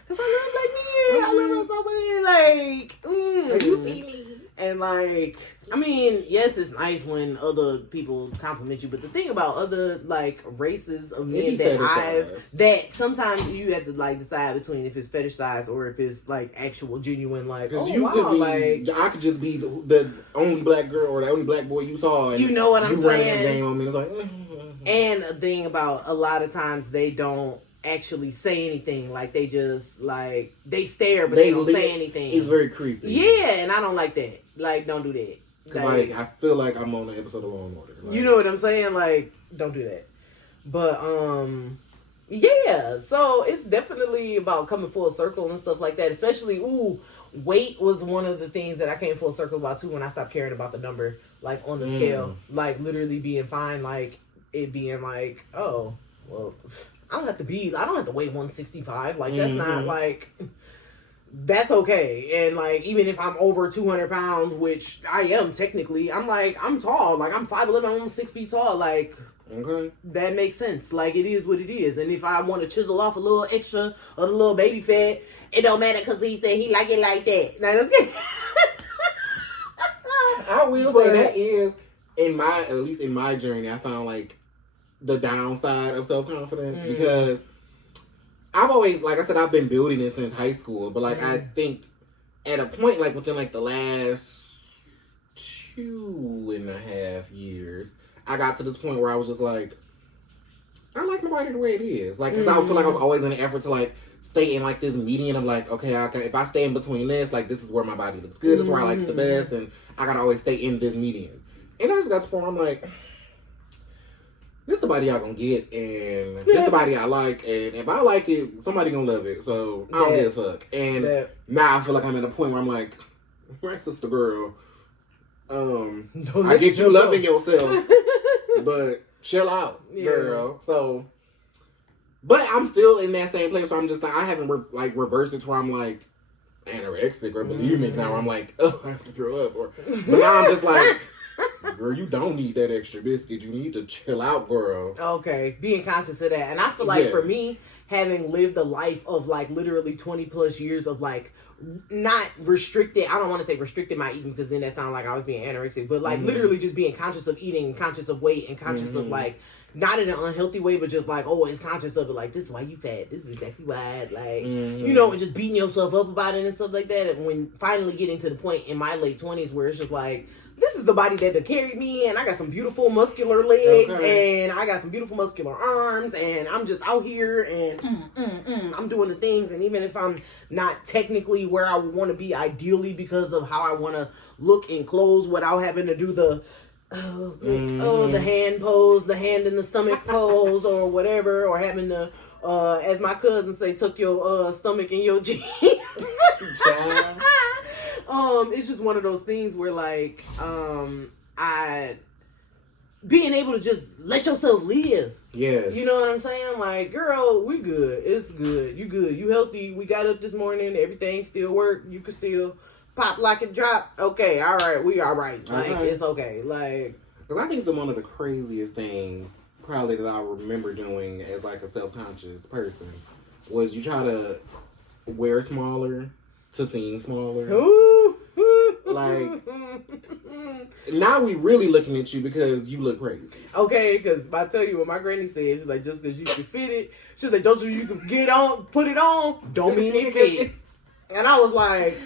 Because I love black men. I love myself, like, you see me. And like, I mean, yes, it's nice when other people compliment you, but the thing about other like races of men that sometimes you have to like decide between if it's fetishized or if it's like actual genuine, like, because I could just be the only black girl or the only black boy you saw, and you know what I'm saying. Game on me. It's like, and the thing about a lot of times they don't actually say anything, like they just like they stare but they don't say anything. It's very creepy. Yeah, and I don't like that. Like, don't do that. Cause like I feel like I'm on an episode of Law and Order. Like, you know what I'm saying? Like, don't do that. But yeah. So it's definitely about coming full circle and stuff like that. Especially, weight was one of the things that I came full circle about too when I stopped caring about the number, like on the scale, like literally being fine, like it being like, oh well, I don't have to weigh 165. Like that's not like. That's okay. And like, even if I'm over 200 pounds, which I am technically, I'm tall. Like, I'm 5'11", I'm almost 6 feet tall. Like, that makes sense. Like, it is what it is. And if I want to chisel off a little extra of the little baby fat, it don't matter because he said he like it like that. Now, that's good. I will say that is, at least in my journey, I found like the downside of self-confidence because I've always, like I said, I've been building it since high school, but like I think at a point, like within like the last 2.5 years, I got to this point where I was just like, I like my body the way it is. Like, cause I feel like I was always in an effort to like stay in like this median of like, okay, if I stay in between this, like this is where my body looks good, this is where I like it the best, and I gotta always stay in this median. And I just got to the point where I'm like, this is the body y'all gonna get, and this is the body I like, and if I like it, somebody gonna love it, so I don't give a fuck. And now I feel like I'm at a point where I'm like, my sister girl, I get you loving yourself, but chill out, girl. So But I'm still in that same place. So I'm just like, I haven't reversed it to where I'm like anorexic or bulimic now. Where I'm like, oh, I have to throw up. But now I'm just like, girl, you don't need that extra biscuit. You need to chill out, girl. Okay, being conscious of that. And I feel like for me, having lived a life of like literally 20 plus years of like not restricted, I don't want to say restricted my eating because then that sounds like I was being anorexic, but like literally just being conscious of eating, conscious of weight, and conscious of like, not in an unhealthy way, but just like always conscious of it, like, this is why you fat, this is exactly why, like, you know, and just beating yourself up about it and stuff like that. And when finally getting to the point in my late 20s where it's just like, this is the body that carried me, and I got some beautiful muscular legs, and I got some beautiful muscular arms, and I'm just out here, and I'm doing the things, and even if I'm not technically where I want to be ideally because of how I want to look in clothes without having to do the the hand pose, the hand in the stomach pose, or whatever, or having to, as my cousins say, tuck your stomach in your jeans. It's just one of those things where like I being able to just let yourself live. Yeah. You know what I'm saying? Like, girl, we good. It's good. You good. You healthy. We got up this morning. Everything still work. You can still pop, lock, and drop. Okay, all right. We all right. Like, it's okay. Like, because I think one of the craziest things probably that I remember doing as like a self-conscious person was you try to wear smaller to seem smaller. Like, now we really looking at you because you look crazy. Okay, because I tell you what my granny said, she's like, just because you can fit it, she's like, don't you can get on, put it on, don't mean it fit. And I was like,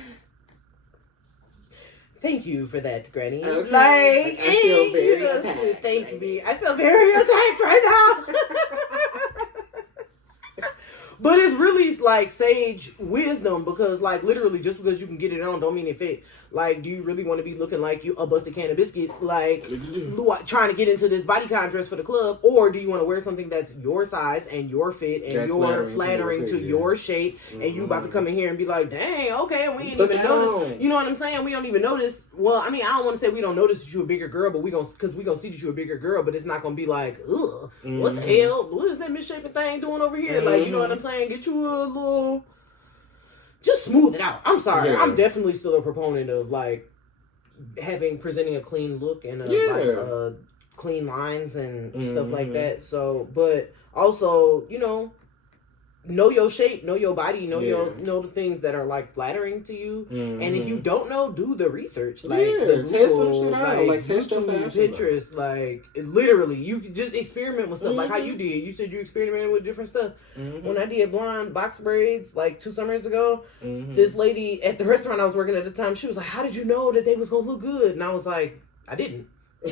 thank you for that, Granny. Okay. Like, I feel very attacked. Thank you. I feel very attacked right now. But it's really like sage wisdom because like literally just because you can get it on don't mean it fit. Like, do you really want to be looking like you a busted can of biscuits, like trying to get into this bodycon dress for the club, or do you want to wear something that's your size and your fit and you're flattering to your shape, and you about to come in here and be like, dang, okay, we ain't even notice. You know what I'm saying? We don't even notice. Well, I mean, I don't want to say we don't notice that you're a bigger girl, but we gonna see that you're a bigger girl, but it's not gonna be like, ugh, what the hell? What is that misshapen thing doing over here? Like, you know what I'm saying? Get you a little. Just smooth it out. I'm sorry. Yeah. I'm definitely still a proponent of like presenting a clean look and clean lines and stuff like that. So, but also, you know your shape, know your body, know the things that are like flattering to you. And if you don't know, do the research. Like the Google, test some shit out. Like test your fashion. Pinterest, like literally, you can just experiment with stuff like how you did. You said you experimented with different stuff. When I did blonde box braids like 2 summers ago, this lady at the restaurant I was working at the time, she was like, "How did you know that they was gonna look good?" And I was like, "I didn't.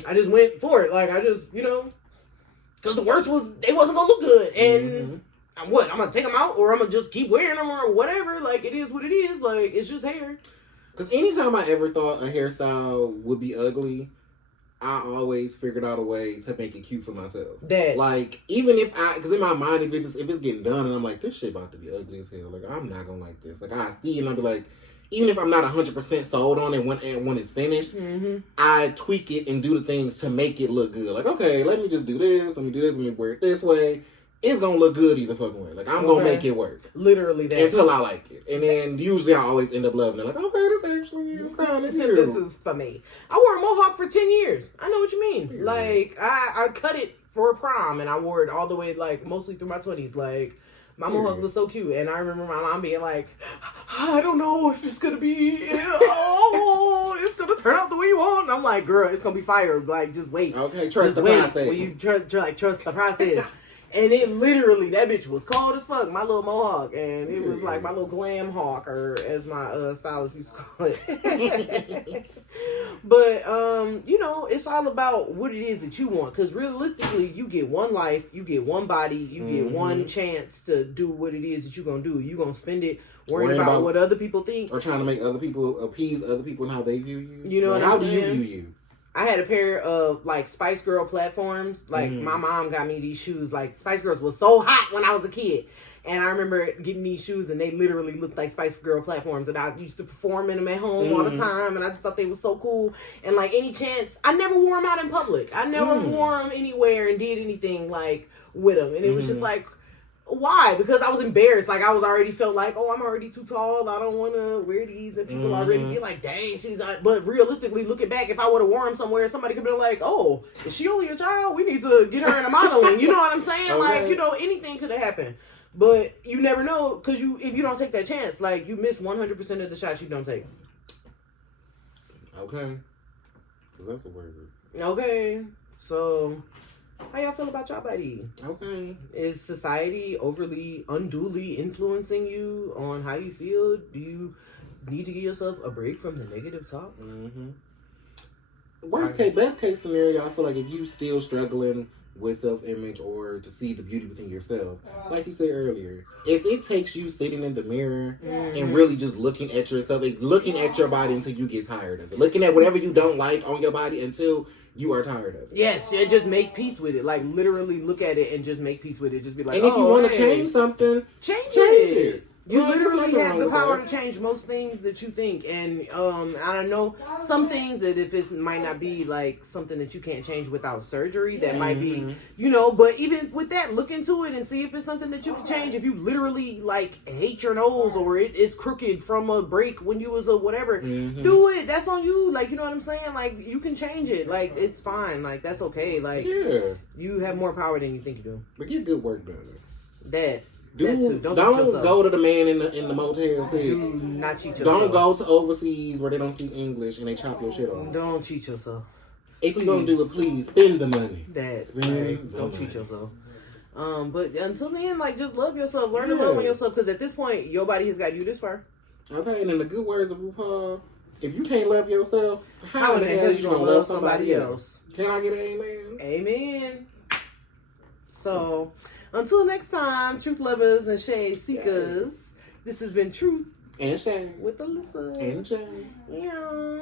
I just went for it. Like I just, because the worst was they wasn't gonna look good and." I'm gonna take them out or I'm gonna just keep wearing them or whatever. Like, it is what it is. Like, it's just hair. Because anytime I ever thought a hairstyle would be ugly, I always figured out a way to make it cute for myself. Like, even if because in my mind, if it's getting done and I'm like, this shit about to be ugly as hell. Like, I'm not gonna like this. Like, I see and I'll be like, even if I'm not 100% sold on it when it's finished, I tweak it and do the things to make it look good. Like, okay, let me just do this. Let me wear it this way. It's gonna look good either fucking way. Like, I'm gonna make it work. Literally that. Until I like it. And then usually I always end up loving it. Like, okay, this actually is kind of cute. This is for me. I wore a mohawk for 10 years. I know what you mean. Yeah. Like, I cut it for a prom and I wore it all the way, like, mostly through my 20s. Like, my mohawk was so cute. And I remember my mom being like, I don't know if it's gonna be, it's gonna turn out the way you want. And I'm like, girl, it's gonna be fire. Like, just wait. Okay, trust the process. When you trust the process. And it literally, that bitch was cold as fuck, my little mohawk. And it was like my little glam hawk, or as my stylist used to call it. But, it's all about what it is that you want. Because realistically, you get one life, you get one body, you get one chance to do what it is that you're going to do. You're going to spend it worrying about what other people think. Or trying to make other people, appease other people and how they view you. You know what I'm saying? How do you view you? I had a pair of like Spice Girl platforms. Like my mom got me these shoes. Like Spice Girls was so hot when I was a kid. And I remember getting these shoes and they literally looked like Spice Girl platforms. And I used to perform in them at home all the time. And I just thought they were so cool. And like any chance, I never wore them out in public. I never wore them anywhere and did anything like with them. And it was just like, Why? Because I was embarrassed. Like I was already felt like, oh, I'm already too tall. I don't want to wear these, and people already be like, dang, she's not. But realistically, looking back, if I would have worn them somewhere, somebody could be like, oh, is she only a child? We need to get her into modeling. You know what I'm saying? Okay. Like, you know, anything could have happened. But you never know, because if you don't take that chance, like you miss 100% of the shots you don't take. Okay. Because that's a word. Okay. So, how y'all feel about y'all body? Okay. Is society unduly influencing you on how you feel? Do you need to give yourself a break from the negative talk? Mm-hmm. Best case scenario, I feel like if you still struggling with self-image or to see the beauty within yourself, like you said earlier, if it takes you sitting in the mirror and really just looking at yourself, looking at your body until you get tired of it, looking at whatever you don't like on your body until you are tired of it. Yes, yeah, just make peace with it. Like literally look at it and just make peace with it. Just be like, and if you want to change something, change it. You Well, literally there's have nothing the wrong power with to change most things that you think, and I know some things that if it might not be like something that you can't change without surgery, that might be, you know. But even with that, look into it and see if it's something that you can change. If you literally like hate your nose or it is crooked from a break when you was a whatever, do it. That's on you. Like, you know what I'm saying? Like, you can change it. Like, it's fine. Like, that's okay. Like, you have more power than you think you do. But get good work done. That. Don't go to the man in the motel 6. Do not cheat yourself. Don't go to overseas where they don't speak English and they chop your shit off. Don't cheat yourself. If you're gonna do it, please spend the money. Don't cheat yourself. But until then, like, just love yourself. Learn to love on yourself, because at this point, your body has got you this far. Okay, and in the good words of RuPaul, if you can't love yourself, how in the hell you gonna love somebody else? Can I get an amen? Amen. So, until next time, truth lovers and shade seekers, this has been Truth and Shade with Alyssa and Jay. Yeah.